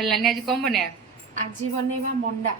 हेलानी आज कौन बने आज बनैबा मंडा।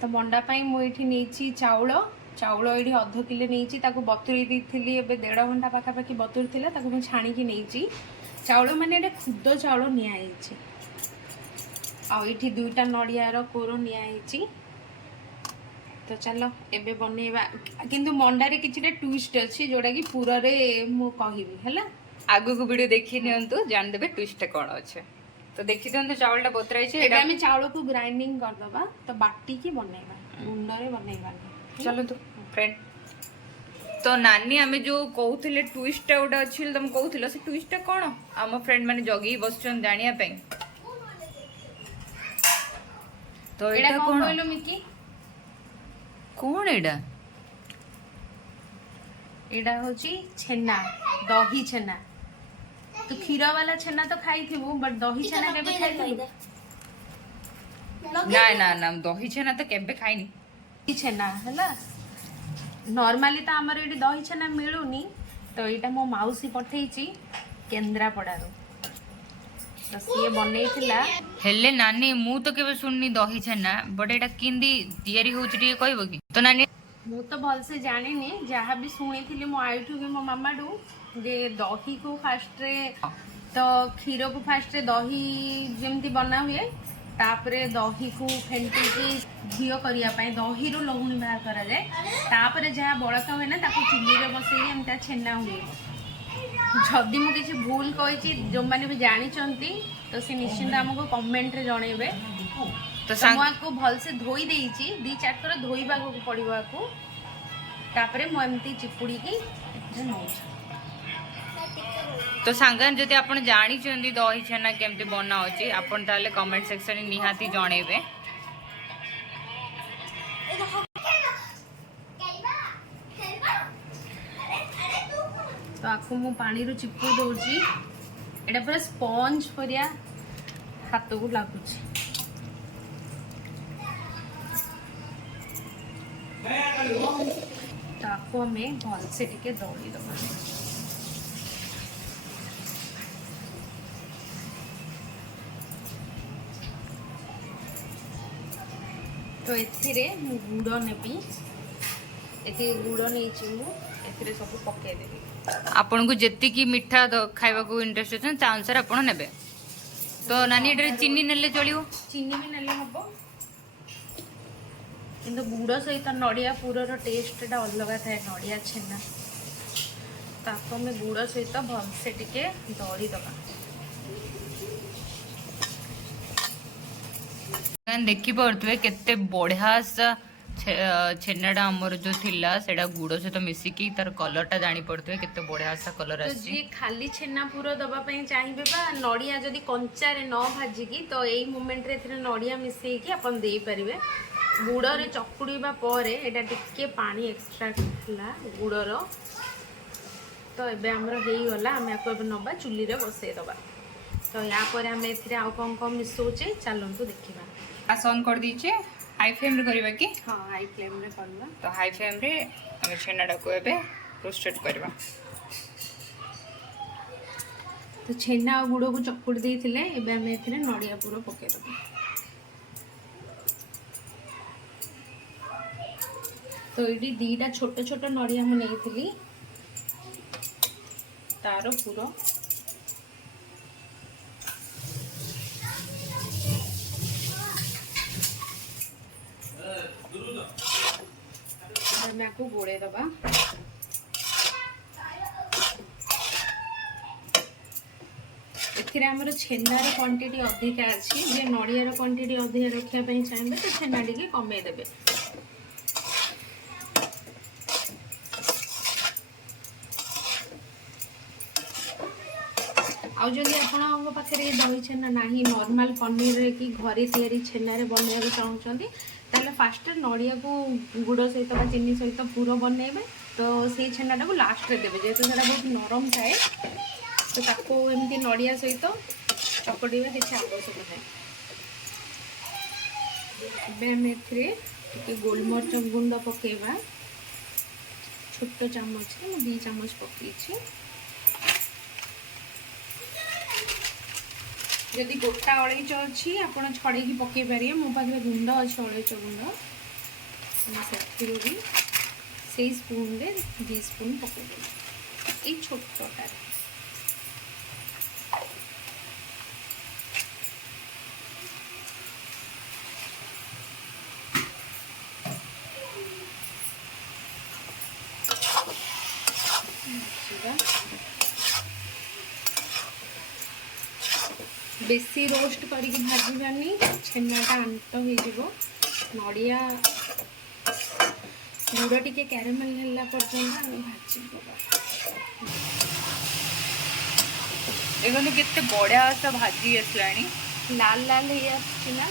तो मंडा पाई मु एठी नेछि चाउल चाउल ये अध किलो नहीं बतुरी देती ए 1.5 घंटा पाखापाखि बतुरी था मुझे छाणिकी नहीं चाउल माने खुद चाउल निआई आठी 2टा नड़ियार कोर निआई। तो चलो एबे बनैबा किंतु मंडारे किछिटा ट्विस्ट अछि जोड़ा कि पूरा रे मु कहिबी हैला आगु को वीडियो देखि नियंतु जान देबे ट्विस्ट कोन अछि। तो देखि दियंतु चावलटा बतराई छै एटा हम चावल को ग्राइंडिंग कर दबा तो बाटी की बनैबा गुंडरे बनैबा। चलो तो फ्रेंड तो नानी आमे जो कहउथिले ट्विस्ट ओडा अछि तुम कहउथिलो से ट्विस्ट कोन हम फ्रेंड माने जगी बसचन जानिया पे तो एटा कोन कहलो मिकी कोन एडा एडा होची छेना दही छेना। तो क्षीर वाला छेना तो खाई थिबु बट दही छेना केबे खाई थिबु ना ना ना दही छेना तो केबे खाइनी छेना हैला नॉर्मली तो हमर एडी दही छेना मिलुनी। तो एटा मो माउसी पठेइची केंद्रापड़ारो तो सिए बनैथिला हेले नानी मु तो केबे सुननी दही छेना बट एटा किंदी तयारी होउची टिके कहबो की तो नानी मु तो भल से जानिनी जहाँ भी शुणी मो आईठू कि मो मामा डू जे दही को फास्ट रे तो क्षीर को फास्ट रे दही जमती बना हुए तापरे दही को फेंटी घीओ करिया पाए दही रो लहुणी बाहर करा जाए तापरे जहाँ बड़का हुए ना ताको चुली रे बसई एमता छेना हुए। जदि मु किसी भूल कही जो मैंने भी जानी तो सी निश्चिंत हमको कमेंट रे जणेबे। तो को भल से धोई देइची 2-4 थर धोइबा को पड़िबा को तापरे मु एमती चिपुड़ी की नौछ। तो सांगन जदि आपण जानी चंदी दही छेना केमती बना होची आपण ताले कमेंट सेक्शन में निहाती जणेबे। तो आपको मु पानी रो चिपु दोची एटा पूरा स्पंज परिया हाथ को लागुची। ताको हमें भल से टिके दौड़ी दबा। तो एथिरे मु गुड़ नेबी एथि गुड़ नेछि मु एथिरे सब पके देबी। आपन को जेति की मिठा खाइबा को इंटरेस्ट अछि ता अनुसार आपण नेबे। तो नानी एटे चीनी नेले चलियो चीनी भी नेले हबो किंतु गुड़ सहित नड़िया पूरा टेस्ट अलग थाए नड़िया छेना ताको में गुड़ सहित भल से टिके दौड़ी दबा। देखि पड़थुए केते बढ़िया सा छेनाटा हमर जो थिला सेटा गुड़ सहित मिसिकी तार कलरटा जानी पड़थुए केते बढ़िया सा कलर तो आसी। जी खाली छेना पूरा दबा पई चाहिबे बा नड़िया जदी कंचा रे न भाजिकी तो एई मोमेंट रे एथरे नड़िया मिसेई की अपन देई परिबे। गुड़ रे चकुड़ीबा परे एटा टिके पानी एक्सट्रा खला गुड़ रो। तो एबे हमर हेई गला हम याको एबे नबा चुली रे बसई दबा। तो या पर हम एथरे आ कोन कोन मिसोचे चलंतु देखिबा। गैस ऑन कर दीचे हाई फ्लेम रे करबा की हां हाई फ्लेम रे करबा। तो हाई फ्लेम रे हम छेनाटा को एबे रोस्टेड करबा। तो छेना और गुड़ को चकुड़ देइथिले एबे हम एथरे नड़िया पूरा पके दबा। तो ये 2टा छोट छोट नड़िया मु नेइथिली तारो पूरा मैं को गोड़े दबा। एथिरे हमर छेनार क्वांटिटी अधिक अछि जे नड़ियार क्वांटिटी अधिक रखिया पई चाहिबे तो छेना टिके कमे देबे। आउ जदि आपन पाखे दही छेना नाही नॉर्मल पनीर रे कि घरे तैयारी छेना रे बनैबा चाहउछंती ताले फास्ट नड़िया को गुड़ सहित चीनी सहित पूरा बनैबे। तो से छेनाटा को लास्ट रे देबे जेहेतु सेटा बहुत नरम थाए तो ताको एमती नड़िया सहित चकड़ीबा किछि आवश्यक थाए। एबे हम एथिरे टिके गोलमरिच गुंड पकेबा छोट चामच रे 2 चामच पकेछि। जदि गोटा अलैच अच्छी आप छड़े पकई पारे मो पाखे गुंड अच्छे अलैच गुंड से भी से स्पून रे 2 स्पून पकईदेवी ये छोटा बेसी रोस्ट करके भाजबानी छेनाटा आंत हो नड़िया गुड़ टिके कैरामेल है पर्यंत आम भाजवा देखो केते बढ़िया सा भाजी आसलानी लाल लाल हो आसना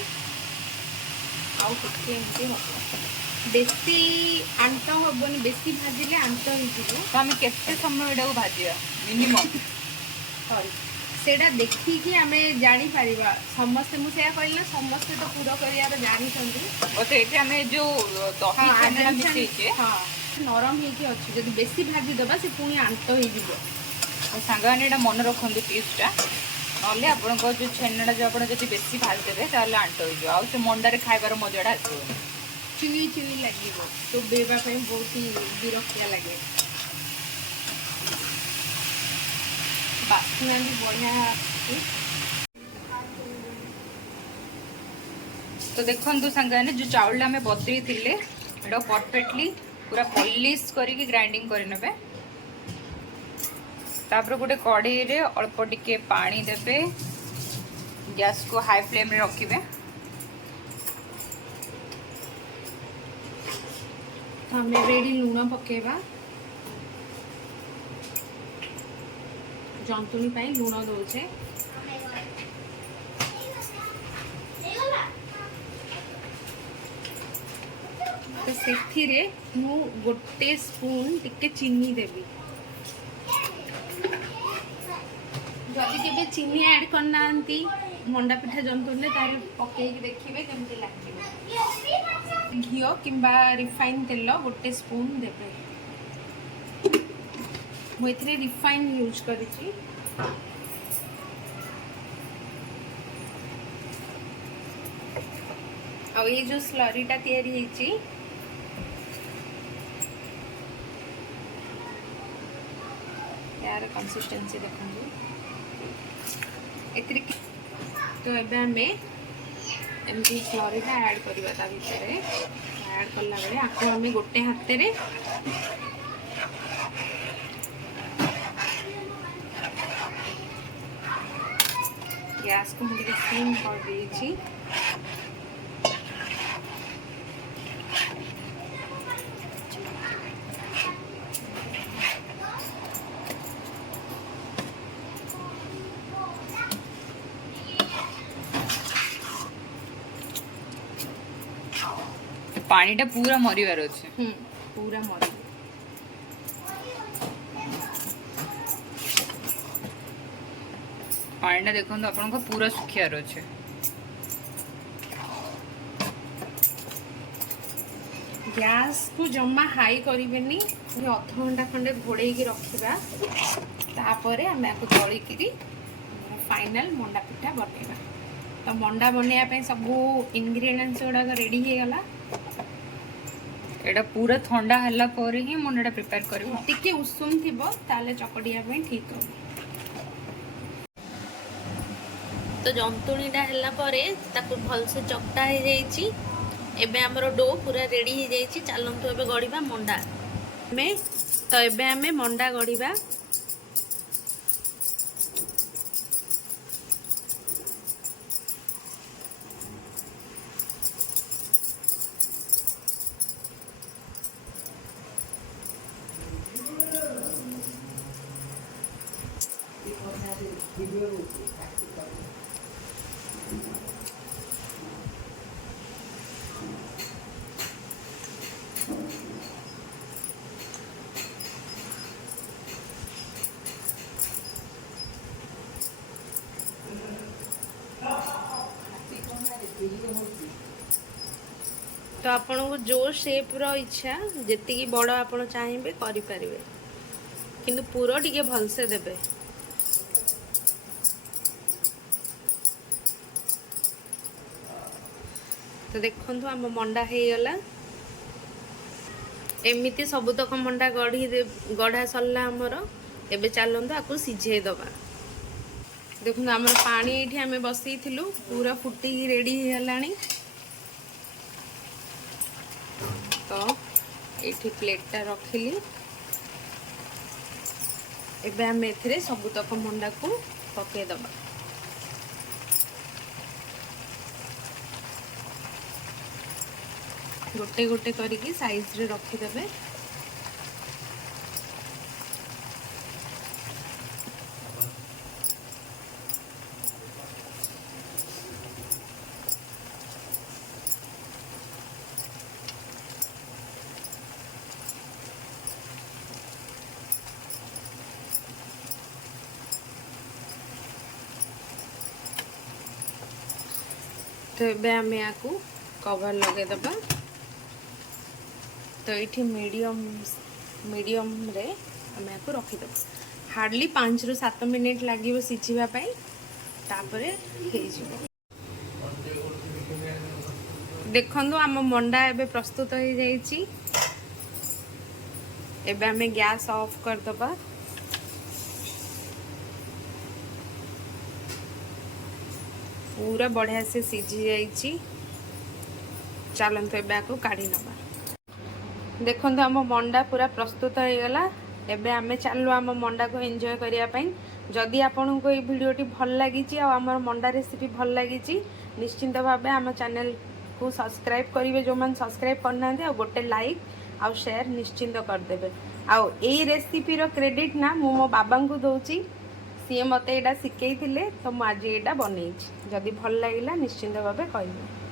आउ हम बेसी आंत हेनी बेसी भाजिले आंत हो आम केते समय एटा भाजिया मिनिमम सेटा देखिकी आम जापर समस्ते मुझे कहली ना समस्ते तो पूरा कर जानते आम जो दही मिसेचे हाँ नरम हो जब बेसी भाजीदबा से पुणी आंत हो सांगने यहाँ मन रखु टिप्सटा ना आपण जो छेनाटा जो आप बेसी भाजदेवे ताल आंट हो आ मंडारे खाइबार मजाटा आसो चुई चुई लगे चोबेवा बहुत ही विरक्तिया लगे बास्ना भी बढ़िया। तो देखो सांगने जो चाउल आम बदली थे परफेक्टली पूरा पॉलिश करके ग्राइंडिंग करने तापर गोटे कढ़ई रे अल्प टिके पानी देबे गैस को हाई फ्लेम रे रखिबे हमें रेडी लुण पकेबा जंतुणी पाई लुण दौचे तो से मु गोटे स्पून टिके चीनी देवी जदि केबे चीनी ऐड करना मंडा पिठा जंतुणी तार पकई देखिए केमती लगे घी किंबा रिफाइन तेल गोटे स्पून देवे मुझे रिफाइन यूज करी आ ये जो स्लरीटा तैयारी होईची यार कंसिस्टेंसी देखो एतरी तो एबे हमें एमती स्लरीटा ऐड करबा ता भितर ऐड करला बेले आको हमें गोटे हाथ रे गैस को मुझे सिम कर दी पानीटा पूरा मरिवार अच्छे पूरा मरी पानीटा देखो आपन को पूरा सुखियार अच्छे गैस को जमा हाई करेनि अध घंटा खंडे घोड़े रखा तापर आम आपको तलिकी फाइनल मंडा पिठा बनवा तो मंडा बनवाई सब इनग्रेडिएंट्स गुड़ाक रेडी हो गला एटा पूरा ठंडा हल्ला पर ही मंडाटा प्रिपेयर करिवो टिके उषुम थिबो ताले चकटिया पे ठीक हो तो जंतुणीटा हल्ला परे ताकू भल से चकटा हो जाइछि एबे हमरो डो पूरा रेडी हो जाइछि चलंतु एबे गड़ीबा मंडा में तो एबे हमें मंडा गड़ीबा तो आपन को जो शेप रो इच्छा जेतिकी बड़ आपन चाहिए करि परिबे किंतु पूरा टिके भल से देबे तो देखो आम मंडा हो गला एमती सबुतक मंडा गढ़ा सरला आमर एबे चलतु आपको सिझे दबा। देखो आमर पानी ये आम बसई पूरा फुटी रेडी होगा तो ये प्लेटा रखिली एबे आम ए सबुतक मंडा को पकईदबा। गोटे गोटे करके साइज रे रखिदेवे। तो ये आम या कवर लगे दबा। तो ये मीडियम रे आम या रखीद हार्डली 5 ରୁ 7 मिनिट लगे सिझापी तापर देखु आम मंडा एबे प्रस्तुत हो जाइए। एबे आम गैस ऑफ करदबा। पूरा बढ़िया से सिझी जाइए। चलतु ए काढ़ी नवा। देखो आम मंडा पूरा प्रस्तुत हो गला। एबे आमे चलू आम मंडा को एंजॉय करने। जदि आपन को ये वीडियोटी भल लगी आम मंडा रेसिपी भल लगी निश्चिंत भाव आम चैनल को सब्सक्राइब करेंगे जो मैंने सब्सक्राइब करना गोटे लाइक आउ शेयर निश्चिंत करदे। आउ ये रेसिपी रो क्रेडिट ना मु मो बाबा को दौची सी मत यहाँ शिखई तो मुझे यहाँ बनई। जदि भल लगे निश्चिंत भाव कह।